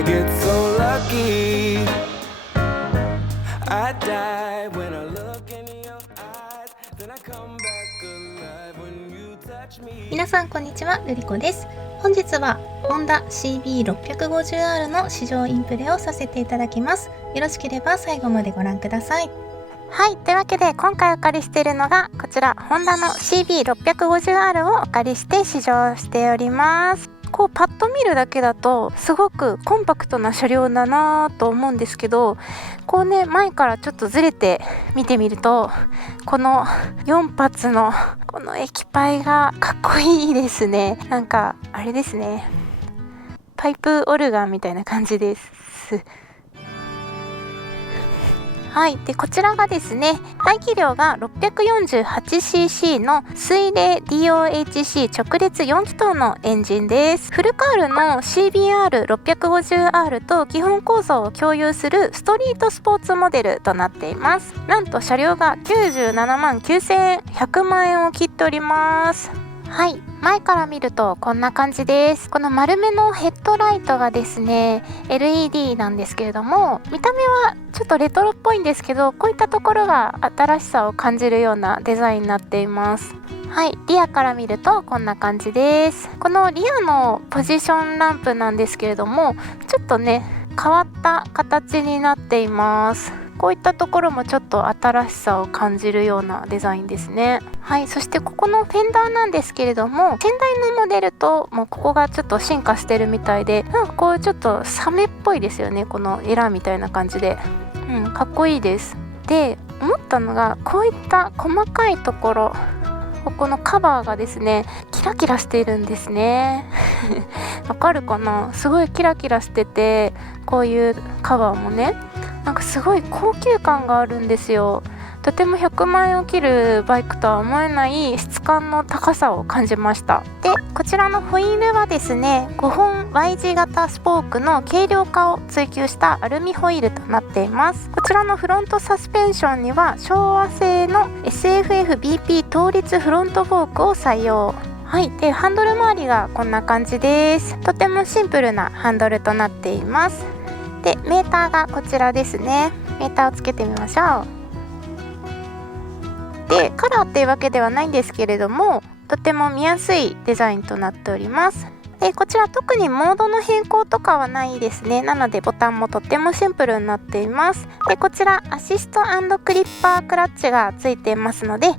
I get so lucky. I die when I look in your eyes, then I come back alive when you touch me. 皆さんこんにちは、ルリコです。本日はホンダ CB650R の試乗インプレをさせていただきます。よろしければ最後までご覧ください。はい、というわけで今回お借りしているのがこちらホンダの CB650R をお借りして試乗しております。こうパッと見るだけだとすごくコンパクトな車両だなと思うんですけど、こうね前からちょっとずれて見てみるとこの4発のこの液パイがかっこいいですね。なんかあれですね、パイプオルガンみたいな感じです。はい、でこちらがですね、排気量が 648cc の水冷 DOHC 直列4気筒のエンジンです。フルカールの CBR650R と基本構造を共有するストリートスポーツモデルとなっています。なんと車両が97万9000円、100万円を切っております。はい、前から見るとこんな感じです。この丸めのヘッドライトがですね LED なんですけれども、見た目はちょっとレトロっぽいんですけど、こういったところが新しさを感じるようなデザインになっています。はい、リアから見るとこんな感じです。このリアのポジションランプなんですけれども、ちょっとね変わった形になっています。こういったところもちょっと新しさを感じるようなデザインですね。はい、そしてここのフェンダーなんですけれども、先代のモデルともうここがちょっと進化してるみたいで、なんかこうちょっとサメっぽいですよね。このエラーみたいな感じで、かっこいいです。で思ったのがこういった細かいところ、ここのカバーがですねキラキラしているんですねわかるかな、すごいキラキラしてて、こういうカバーもねなんかすごい高級感があるんですよ。とても100万円を切るバイクとは思えない質感の高さを感じました。でこちらのホイールはですね、5本 Y 字型スポークの軽量化を追求したアルミホイールとなっています。こちらのフロントサスペンションには昭和製の SFF-BP 倒立フロントフォークを採用。はい、でハンドル周りがこんな感じです。とてもシンプルなハンドルとなっています。でメーターがこちらですね。メーターをつけてみましょう。でカラーっていうわけではないんですけれども、とても見やすいデザインとなっております。でこちら特にモードの変更とかはないですね。なのでボタンもとってもシンプルになっています。でこちらアシスト&クリッパークラッチがついていますので、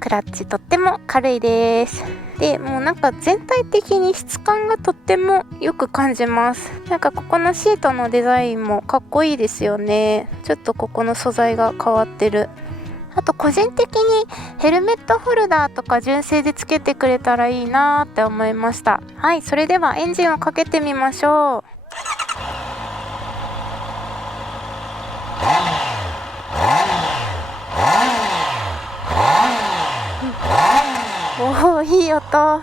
クラッチとっても軽いです。でもうなんか全体的に質感がとってもよく感じます。なんかここのシートのデザインもかっこいいですよね。ちょっとここの素材が変わってる。あと個人的にヘルメットホルダーとか純正でつけてくれたらいいなって思いました。はい、それではエンジンをかけてみましょう。おお、いい音。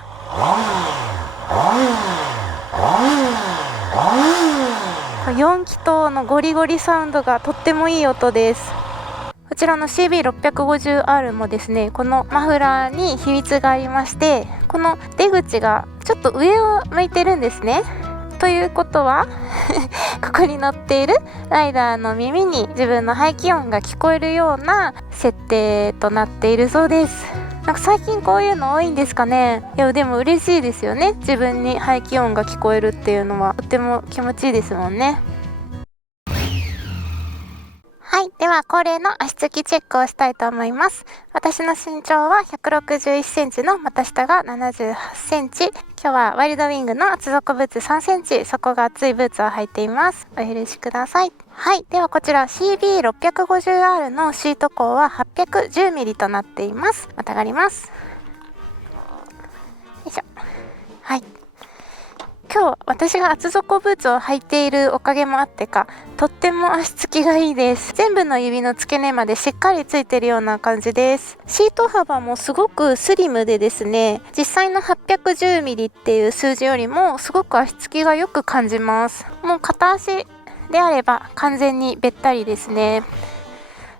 4気筒のゴリゴリサウンドがとってもいい音です。こちらの CB650R もですね、このマフラーに秘密がありまして、この出口がちょっと上を向いてるんですね。ということはここに乗っているライダーの耳に自分の排気音が聞こえるような設定となっているそうです。なんか最近こういうの多いんですかね。いやでも嬉しいですよね。自分に排気音が聞こえるっていうのはとても気持ちいいですもんね。はい、では恒例の足つきチェックをしたいと思います。私の身長は161センチの股下が78センチ。今日はワイルドウィングの厚底ブーツ3センチ、底が厚いブーツを履いています。お許しください。はい、ではこちら CB650R のシート高は 810mm となっています。またがります。よいしょ。はい。今日私が厚底ブーツを履いているおかげもあってか、とっても足つきがいいです。全部の指の付け根までしっかりついてるような感じです。シート幅もすごくスリムでですね、実際の 810mm っていう数字よりもすごく足つきがよく感じます。もう片足であれば完全にべったりですね。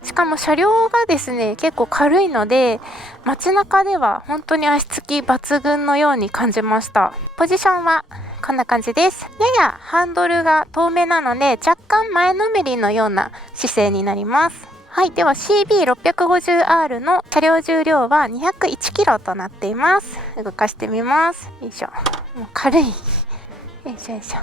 しかも車両がですね結構軽いので、街中では本当に足つき抜群のように感じました。ポジションはこんな感じです。ややハンドルが遠めなので若干前のめりのような姿勢になります。はい、では CB650R の車両重量は 201kg となっています。動かしてみます。よいしょ。もう軽い。よいしょよいしょ。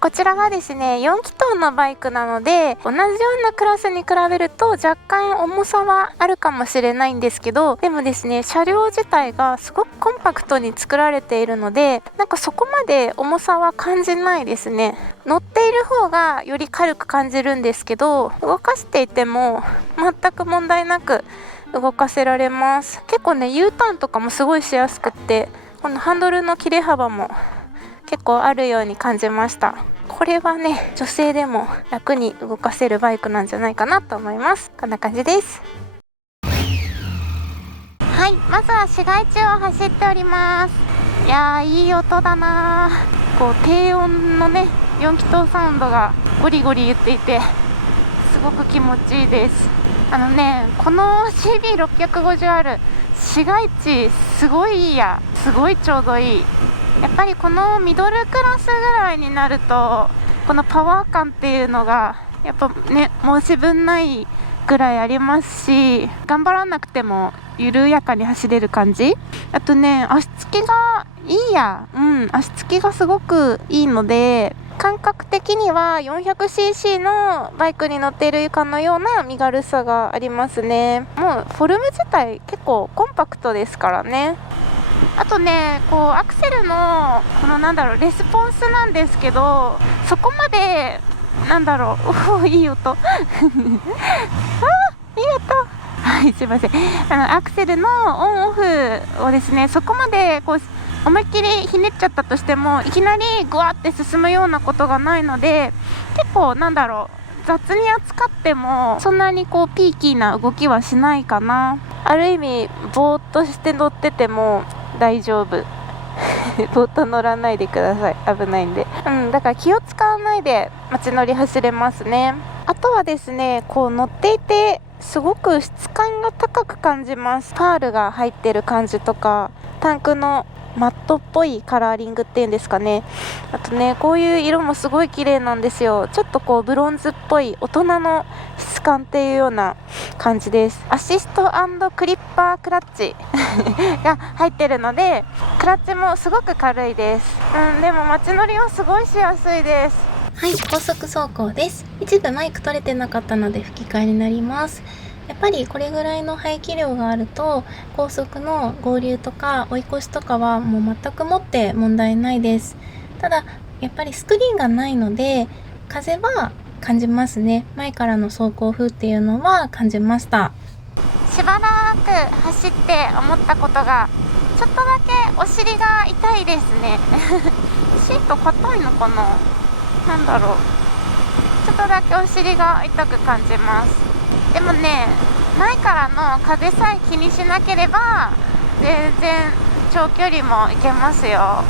こちらがですね4気筒のバイクなので同じようなクラスに比べると若干重さはあるかもしれないんですけど、でもですね車両自体がすごくコンパクトに作られているのでなんかそこまで重さは感じないですね。乗っている方がより軽く感じるんですけど、動かしていても全く問題なく動かせられます。結構ね U ターンとかもすごいしやすくって、このハンドルの切れ幅も結構あるように感じました。これはね女性でも楽に動かせるバイクなんじゃないかなと思います。こんな感じです。はい、まずは市街地を走っております。いやーいい音だな。こう低音のね4気筒サウンドがゴリゴリ言っていてすごく気持ちいいです。この CB650R 市街地すごいいいや、すごいちょうどいい。やっぱりこのミドルクラスぐらいになるとこのパワー感っていうのがやっぱね申し分ないぐらいありますし、頑張らなくても緩やかに走れる感じ。あとね足つきがいいや、足つきがすごくいいので感覚的には 400cc のバイクに乗っているかのような身軽さがありますね。もうフォルム自体結構コンパクトですからね。あとねこうアクセルのこのレスポンスなんですけど、そこまでいい音あいい音。はい、すいません。アクセルのオンオフをですねそこまでこう思いっきりひねっちゃったとしてもいきなりグワって進むようなことがないので、結構雑に扱ってもそんなにこうピーキーな動きはしないかな。ある意味ぼーっとして乗ってても大丈夫ぼーっと乗らないでください、危ないんで。だから気を使わないで街乗り走れますね。あとはですねこう乗っていてすごく質感が高く感じます。パールが入ってる感じとかタンクのマットっぽいカラーリングっていうんですかね。あとねこういう色もすごい綺麗なんですよ。ちょっとこうブロンズっぽい大人の質感っていうような感じです。アシスト&クリッパークラッチが入ってるのでクラッチもすごく軽いです。でも街乗りはすごいしやすいです。はい、高速走行です。一部マイク取れてなかったので吹き替えになります。やっぱりこれぐらいの排気量があると高速の合流とか追い越しとかはもう全くもって問題ないです。ただやっぱりスクリーンがないので風は感じますね。前からの走行風っていうのは感じました。しばらく走って思ったことがちょっとだけお尻が痛いですねシート硬いのかな、ちょっとだけお尻が痛く感じます。でもね前からの風さえ気にしなければ全然長距離もいけますよ。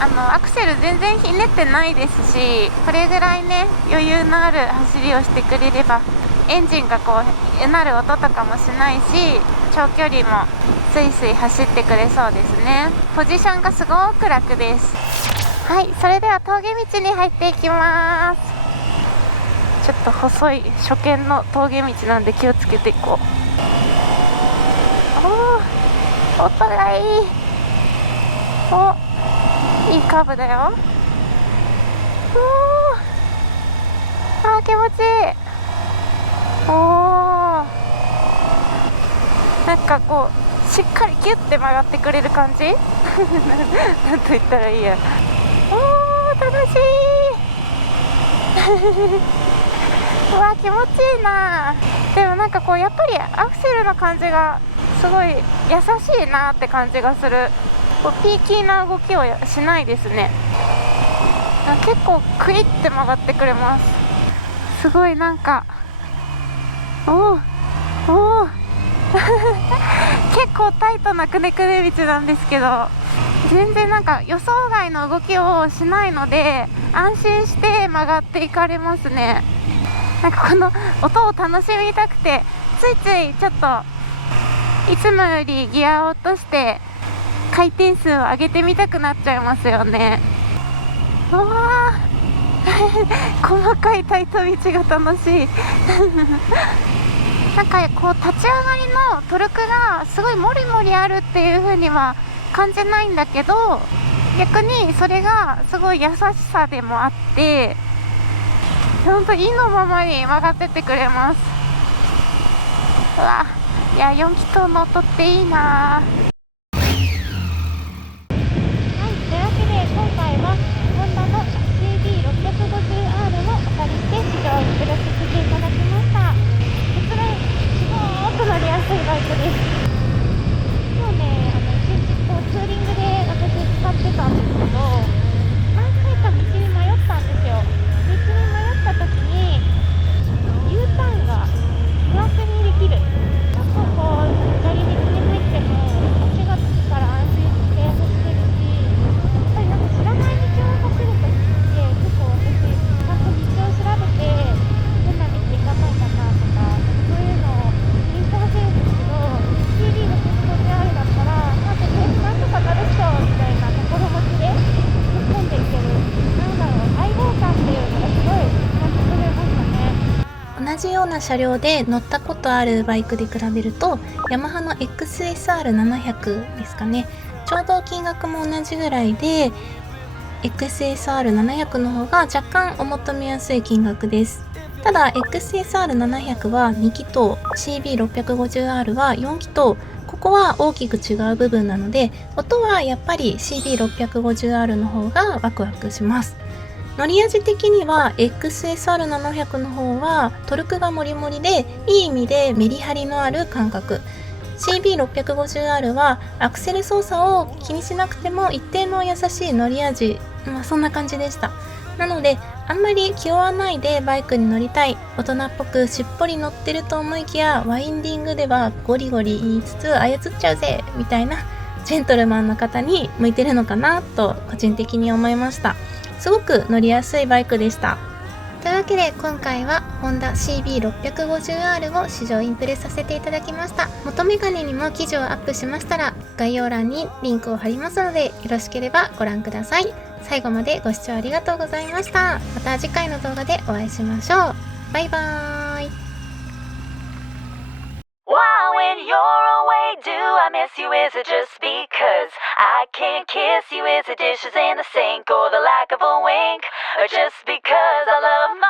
アクセル全然ひねってないですし、これぐらいね余裕のある走りをしてくれればエンジンがこううなる音とかもしないし長距離もスイスイ走ってくれそうですね。ポジションがすごく楽です。はい、それでは峠道に入っていきます。ちょっと細い初見の峠道なんで気をつけていこう。音がいい。いいカーブだよ。気持ちいい。なんかこうしっかりキュッて曲がってくれる感じなんと言ったらいいや。楽しいうわ気持ちいいな。でもなんかこうやっぱりアクセルの感じがすごい優しいなって感じがする。こうピーキーな動きをしないですね。結構クイって曲がってくれます。すごい結構タイトなくねくね道なんですけど全然予想外の動きをしないので安心して曲がっていかれますね。この音を楽しみたくてついついちょっといつもよりギアを落として回転数を上げてみたくなっちゃいますよね。うわー細かいタイト道が楽しいなんかこう立ち上がりのトルクがすごいモリモリあるっていう風には感じないんだけど、逆にそれがすごい優しさでもあって、ほんと意のままに曲がってってくれます。うわ、いや4気筒の音っていいな。はい、というわけで今回はホンダの CB650R をお借りして試乗にプレスしていただきました。結論、すごく乗りやすいバイクです。今日ね、ツーリングで私使ってたんですけど、何回か道に迷ったんですよ。道に迷った時に U ターンがプラスにできる。ちょっとこう砂利道に入っても足がつくから安心して走ってるし、やっぱりなんか知らない道を走る時って結構私ちゃんと道を調べて変な道行かないかなとか、そういうのを気にして走るんですけど、 CB650R だったらとりあえずなんとかなるっしょみたいな心持ちで突っ込んでいける、なんだろう、開放感っていうのがすごい感じ取れましたね。同じような車両で乗ったことあるバイクで比べると、ヤマハの XSR700 ですかね、ちょうど金額も同じぐらいで XSR700 の方が若干お求めやすい金額です。ただ XSR700 は2気筒、 CB650R は4気筒、ここは大きく違う部分なので、音はやっぱり CB650R の方がワクワクします。乗り味的には XSR700 の方はトルクがモリモリで、いい意味でメリハリのある感覚。CB650R はアクセル操作を気にしなくても一定の優しい乗り味、そんな感じでした。なのであんまり気負わないでバイクに乗りたい、大人っぽくしっぽり乗ってると思いきや、ワインディングではゴリゴリ言いつつ操っちゃうぜみたいなジェントルマンの方に向いてるのかなと個人的に思いました。すごく乗りやすいバイクでした。というわけで今回はホンダ CB650R を試乗インプレさせていただきました。元メガネにも記事をアップしましたら概要欄にリンクを貼りますので、よろしければご覧ください。最後までご視聴ありがとうございました。また次回の動画でお会いしましょう。バイバーイ。Why, when you're away, do I miss you? Is it just because I can't kiss you? Is it dishes in the sink or the lack of a wink? Or just because I love my